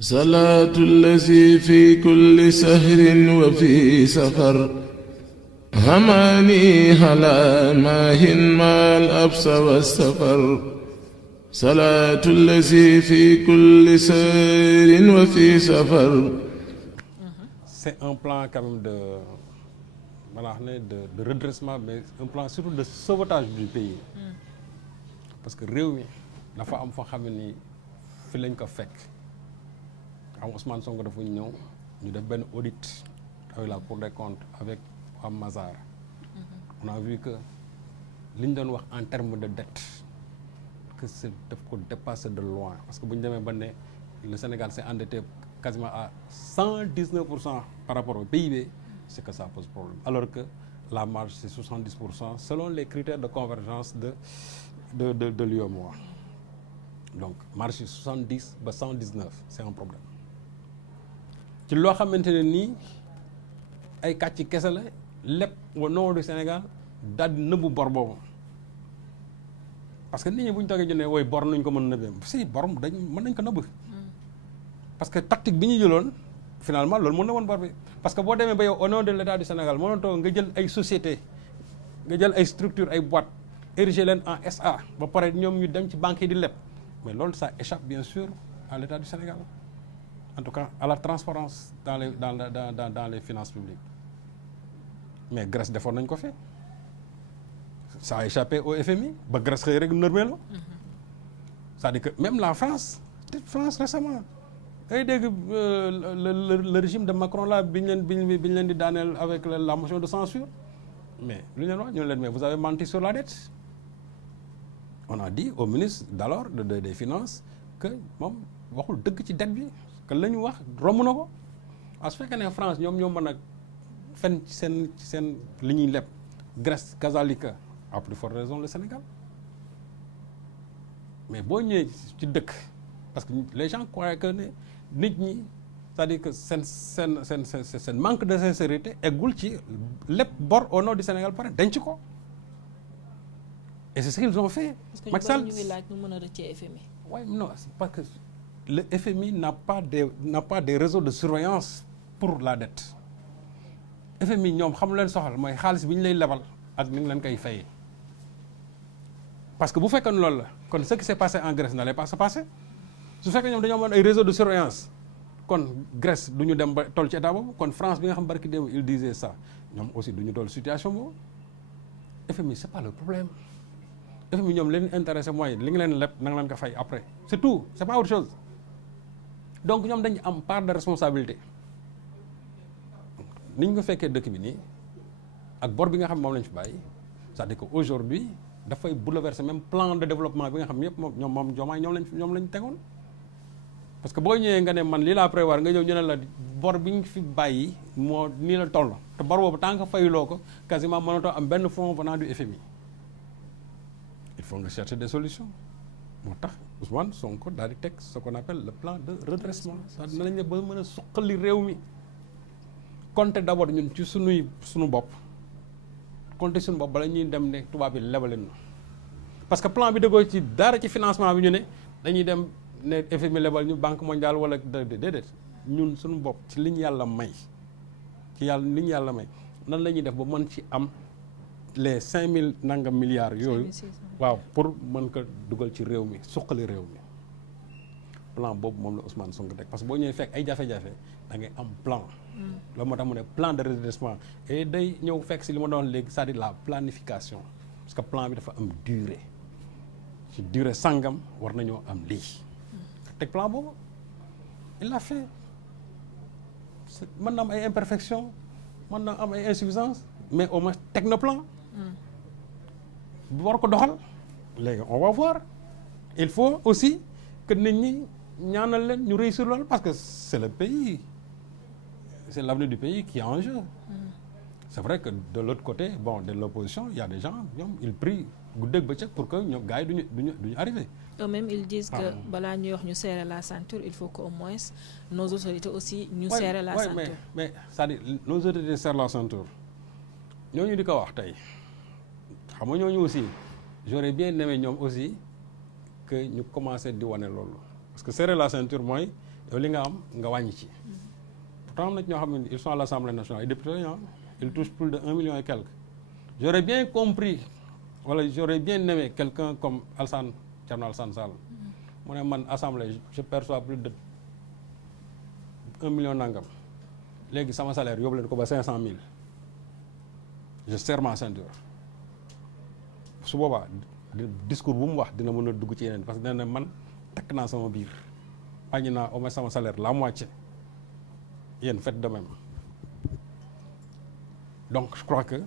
صلاة الذي في كل سهر وفي سفر هماني هلا ماهن ما الأبس والسفر صلاة الذي في كل سهر وفي سفر. C'est un plan quand même de redressement, mais un plan surtout de sauvetage du pays. Parce que réew mi dafa am foo xam ne nii fi lañ ko fekk am Ousmane Sonko dafa ñëw ñu def benn audit avec la Cour des comptes avec Am Mazar. On a vu que li ñu doon wax en termes de dette que c'est daf ko dépasser de loin parce que bu ñu demee ba ne le Sénégal s'est endetté quasiment à 119% par rapport au PIB, c'est que ça pose problème. Alors que la marge c'est 70% selon les critères de convergence de l'UEMOA. Donc marge 70 ba 119 c'est un problème. ci loo xamante ne nii ay kàcc kese la lépp au nom du Sénégal daal di nëbbu bor boobu parce que nit ñi bu ñu toogee ñu ne wooy bor nañ ko mën nëbbee si bor dañ mën nañ ko nëbb parce que tactique bi ñu jëloon finalement loolu mën na woon bor bi parce que boo demee ba yow au nom de l'État du Sénégal mënoon toog nga jël ay société nga jël ay structure ay boîte ériger leen en SA ba pare ñoom ñu dem ci banque yi di leb mais loolu ça échappe bien sûr à l'État du Sénégal en tout cas à la transparence dans les finances publiques mais Grèce defoon nañ ko fi ça a échappé au FMI ba Grèce xëy rek nërmeelu c'est-à-dire que même la France récemment ay dégg le régime de Macron là bi ñu leen di daaneel avec la motion de censure mais lu ñu leen wax ñu leen mais vous avez menti sur la dette. On a dit au ministre d'alors des finances que moom waxul dëgg ci dette bi que la ñu wax romb na ko su fekkee ne France ñoom ñoo mën a fen ci seen li ñuy leb Grèce kazalika à plus forte raison le Sénégal mais boo ñëwee ci dëkk parce que les gens croient que ne nit ñi c'est-à-dire que seen manque de sincérité eggul ci lépp bor au nom du Sénégal pare denc ko. Et c'est ce qu'ils ont fait. Parce que ñu ngi laaj ñu mën a rëccee FMI. Oui, non, c'est parce que le FMI n'a pas des réseaux de surveillance pour la dette. FMI ñoom xam leen soxal mooy xaalis bi ñu lay lebal ak ni nga leen koy fayee. Parce que bu fekkee ne loolu la kon ce qui s'est passé en Grèce n'allait pas se passer su fekkee ñoom dañoo amoon ay réseaux de surveillance kon Grèce du ñu dem ba toll ci état boobu kon France bi nga xam barki démb il disait ça ñoom aussi du ñu toll situation boobu FMI c'est pas le problème. FMI ñoom leen intéressé mooy li nga leen leb na nga leen ko fay après c'est tout c'est pas autre chose donc ñoom dañu am part de responsabilité ni ñu ko fekkee dëkk bi nii ak bor bi nga xam moom lañ fi bàyyi c'est-à-dire que aujourd'hui dafay bouleverser même plan de développement bi nga xam yëpp moom Diomaye ñoom lañ tegoon parce que boo ñëwee nga ne man lii laa prévoir nga ñëw ñu ne la bor bi nga fi bàyyi moo nii la toll te bor boobu tant que fayuloo ko quasiment mënatoo am benn fonds venant du FMI. Il faut nga chercher des solutions moo tax Ousmane Sonko daal di teg ce qu'on appelle le plan de redressement c'est-à-dire na lañ ne ba mën a suqali réew mi compter d'abord ñun ci suñu bopp compter suñu bopp bala ñuy dem ne tubaab bi lebaleen na parce que plan bi dëggoo ci dara ci financement bi ñu ne dañuy dem ne FMI lebal ñu banque mondiale wala déedéet ñun suñu bopp ci li ñu yàlla may nan la ñuy def ba mën ci am les 5000 nangam milliards yooyu waaw pour mën ko dugal ci réew mi suqali réew mi plan boobu moom la Ousmane Sonko teg parce que boo ñëwee fekk ay jafe-jafe da ngay am plan loolu moo tax mu ne plan de redressement et day ñëw fekk si li ma doon léegi c'est-à-dire la planification parce que plan bi dafa am durée ci durée sangam war nañoo am lii teg plan boobu il l'a fait mën na am ay imperfections mën na am ay insuffisances mais au moins teg na plan bu war ko doxal léegi on va voir il faut aussi que nit ñi ñaanal leen ñu réussir loolu parce que c'est le pays c'est l'avenir du pays qui est en jeu. C'est vrai que de l'autre côté bon de l'opposition il y a des gens ñoom ils prient guddeeg bëccëg pour que ñoom gars yi duñu arriver. Eux-mêmes ils disent que balaa ñuy wax ñu serrer la ceinture il faut qu'au moins nos autorités aussi ñu serrer la ceinture. mais c'est-à-dire nos autorités serrent la ceinture ñooñu di ko wax tey. xam nga ñooñu aussi j'aurais bien aimé ñoom aussi que ñu commencé di wane loolu parce que serrer la ceinture mooy yow li nga am nga wàññi ci. pourtant am na ñoo xam ne ils sont à l'Assemblée nationale et députés lañu ils touchent plus de 1 million et quelques. J'aurais bien compris wala j'aurais bien aimé quelqu'un comme Thierno Alassane Sall. mu ne man assemblée je perçois plus de 1 million nangam léegi sama salaire yóbbu leen ko ba 500 000 je serre ma ceinture su boobaa discours bu mu wax dina mën a dugg ci yeneen parce que dina ne man takk naa sama biir wàññi naa au moins sama salaire la moitié yéen faites de même donc je crois que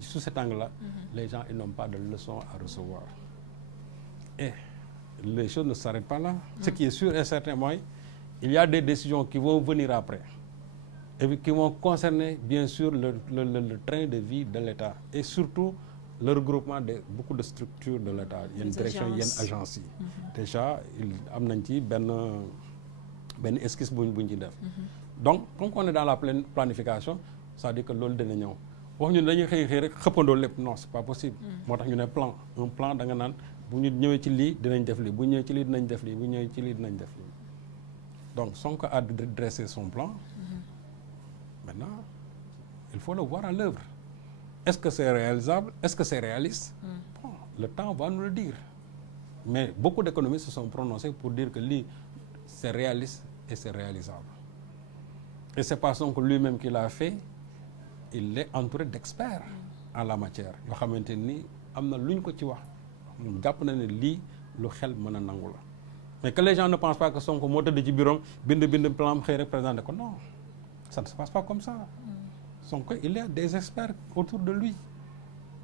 sous cet angle-là les gens ils n'ont pas de leçons à recevoir et les choses ne s'arrêtent pas là. Ce qui est sûr et certain mooy il y a des décisions qui vont venir après et qui vont concerner bien sûr le train de vie de l'État et surtout le regroupement de beaucoup de structures de l'État yenn direction yenn agences yi déjà am nañ ci benn esquisse buñ ci def donc comme on est dans la pleine planification c'est-à-dire que loolu dina ñëw wax ñun dañuy xëy rek xëppandoo lépp non c'est pas possible moo tax ñu ne un plan da nga naan bu ñu ñëwee ci lii dinañ def lii bu ñëwee ci lii dinañ def lii bu ñëwee ci lii dinañ def lii donc Sonko a dressé son plan maintenant il faut le voir à l'œuvre est-ce que c'est réalisable est-ce que c'est réaliste bon le temps va nous le dire mais beaucoup d'économistes se sont prononcés pour dire que lii c'est réaliste et c'est réalisable et c'est pas Sonko lui-même qui l'a fait il est entouré d'experts en la matière yoo xamante ni am na lu ñu ko ci wax jàpp na ne lii lu xel mën a nangu la mais que les gens ne pensent pas que Sonko moo tëdd ci bureau bind plan xëy rek présenté ko non ça ne se passe pas comme ça Sonko il y a des experts autour de lui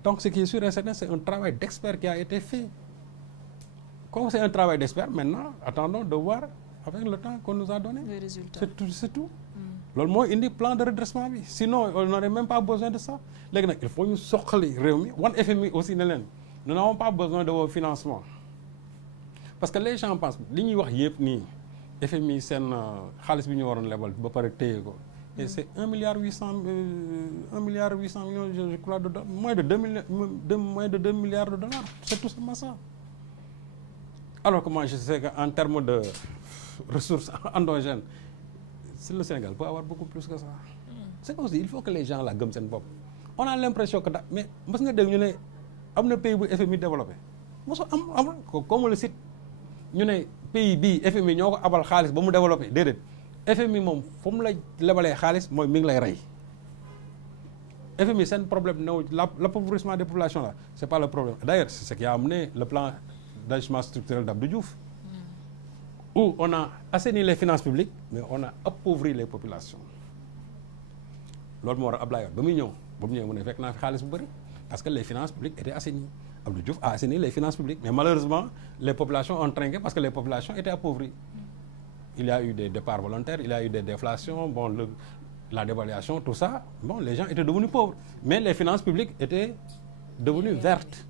donc ce qui est sûr et certain c'est un travail d'expert qui a été fait comme c'est un travail d'expert maintenant attendons de voir avec le temps qu'on nous a donné les résultats c'est tout loolu mooy indi plan de redressement bi sinon on n'aurait même pas besoin de ça léegi nag il faut ñu soqali réew mi wan FMI aussi ne leen nous n'avons pas besoin de vos financements parce que les gens pensent li ñuy wax yëpp nii FMI seen xaalis bi ñu waroon lebal ba pare téye ko et c'est 1 milliard 800 millions je crois de moins de 2 milliards de dollars c'est tout simplement ça alors que moi je sais que en termes de ressources endogènes le Sénégal peut avoir beaucoup plus que ça c'est comme si il faut que les gens la gëm seen bopp on a l'impression que mais mës nga dégg ñu ne am na pays bu FMI développé mosu am comme le site ñu ne pays bii FMI ñoo ko abal xaalis ba mu développé déedéet FMI moom fu mu la lebalee xaalis mooy mi ngi lay rey FMI seen problème new l'appauvrissement des populations là c'est pas le problème d'ailleurs c'est ce qui a amené le plan d'ajustement structurel d'Abdou Diouf où on a assaini les finances publiques mais on a appauvri les populations loolu moo war a Abdoulaye Wade ba muy ñëw mu ne fekk naa fi xaalis bu bëri parce que les finances publiques étaient assainies Abdou Diouf a assaini les finances publiques mais malheureusement les populations ont trinqué parce que les populations étaient appauvries il y a eu des départs volontaires il y a eu des déflations la dévaluation tout ça les gens étaient devenus pauvres mais les finances publiques étaient devenues vertes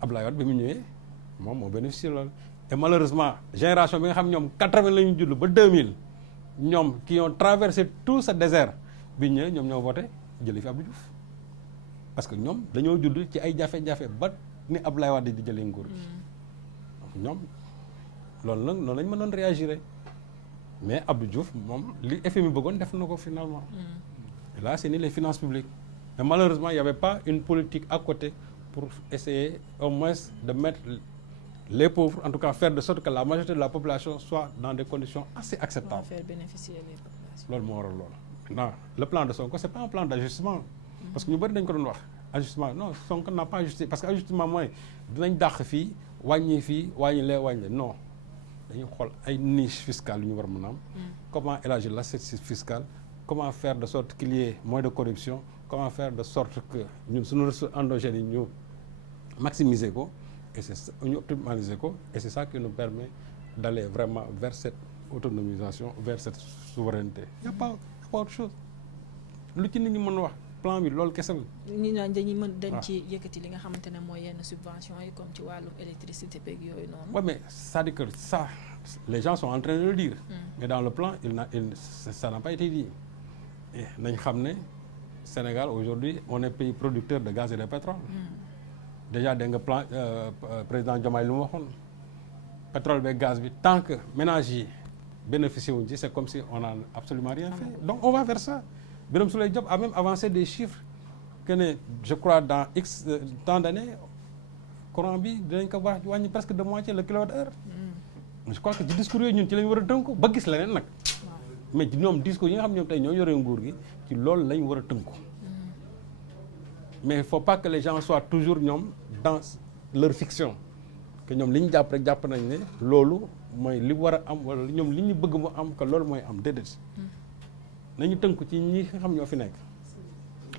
Abdoulaye Wade bi mu ñëwee moom moo bénéficié loolu et malheureusement génération bi nga xam ñoom 80 la ñu judd ba 2000 ñoom qui ont traversé tout ce désert bi ñëwee ñoom ñoo voté jëlee fi Abdou Diouf parce que ñoom dañoo judd ci ay jafe-jafe ba ni Abdoulaye Wade di jëlee nguur gi donc ñoom loolu nag noonu lañ mënoon réagir mais Abdou Diouf moom li FMI bëggoon def na ko finalement et là c'est ni les finances publiques mais malheureusement il y avait pas une politique à côté pour essayer au moins de mettre les pauvres, en tout cas faire de sorte que la majorité de la population soit dans des conditions assez acceptables. Pour faire bénéficier les populations. loolu moo waral loolu. Maintenant le plan de Sonko c'est pas un plan d'ajustement. parce que ñu bëri dañ ko doon wax ajustement non Sonko n'a pas ajusté parce que ajustement mooy dinañ dàq fii wàññi fii wàññi non dañuy xool ay niches fiscales yu ñu war a mën a am. comment élargir l'assiette fiscale comment faire de sorte qu'il y ait moins de corruption comment faire de sorte que ñun suñu ressources endogènes yi ñu maximiser ko. et c'est ñu optimaliser ko et c'est ça qui nous permet d'aller vraiment vers cette autonomisation vers cette souveraineté y a pas autre chose lu ci nit ñi mën a wax plan bi loolu kese la. ñu naan dañ ci yëkkati li nga xamante ne mooy yenn subventions yi comme ci wàllum électricité beeg yooyu noonu. ouais mais c'est-à-dire que ça les gens sont en train de le dire. mais dans le plan ça n'a pas été dit et nañ xam ne Sénégal aujourd'hui on est pays producteur de gaz et de pétrole. déjà dégg nga plan président Diomaye lu mu waxoon pétrole beeg gaz bi tant que ménage yi bénéficié wuñ ci c'est comme si on n'a absolument rien fait donc on va vers ça. Birame Souleye Diop a même avancé des chiffres que ne je crois dans X temps d'années courant bi dinañ ko wax wàññi presque de moitié le kilowattheure. Je crois que ci discours yooyu ñun ci lañ war a tënku ba gis leneen nag. mais ñoom discours yi nga xam ñoom tey ñoo yoree nguur gi ci loolu lañ war a tënku. mais il faut pas que les gens soient toujours ñoom dans leur fiction que ñoom li ñu jàpp rek jàpp nañ ne loolu mooy li war a am wala ñoom li ñu bëgg mu am que loolu mooy am déedéet. nañu tënku ci ñi nga xam ñoo fi nekk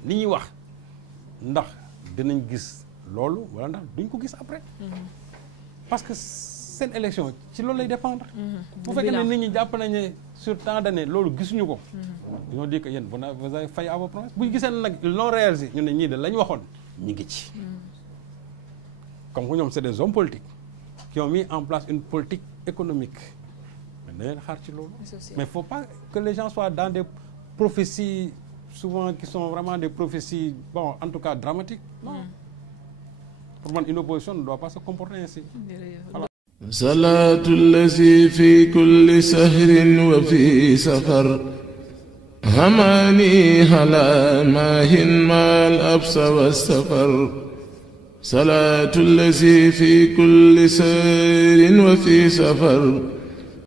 li ñuy wax ndax dinañ gis loolu wala ndax duñ ko gis après. parce que seen élection ci loolu lay dépendre. bu fekkee ne nit ñi jàpp nañ ne sur tant d'années loolu gisuñu ko. dañoo di que yéen vous avez failli à vos promesses bu ñu gisee nag non réalisé ñu ne ñii de la ñu waxoon ñi ngi ci. comme que ñoom c'est des hommes politiques qui ont mis en place une politique économique mais dañu leen xaar ci loolu. mais il faut pas que les gens soient dans des prophéties souvent qui sont vraiment des prophéties bon en tout cas dramatiques. non pour man une opposition ne doit pas se comporter ainsi. Voilà. salaatu llazi fi kulli sahrin wa fi safar hamaani ala maahin maal absa wa safar salaatu llazi fi kulli sahrin wa fi safar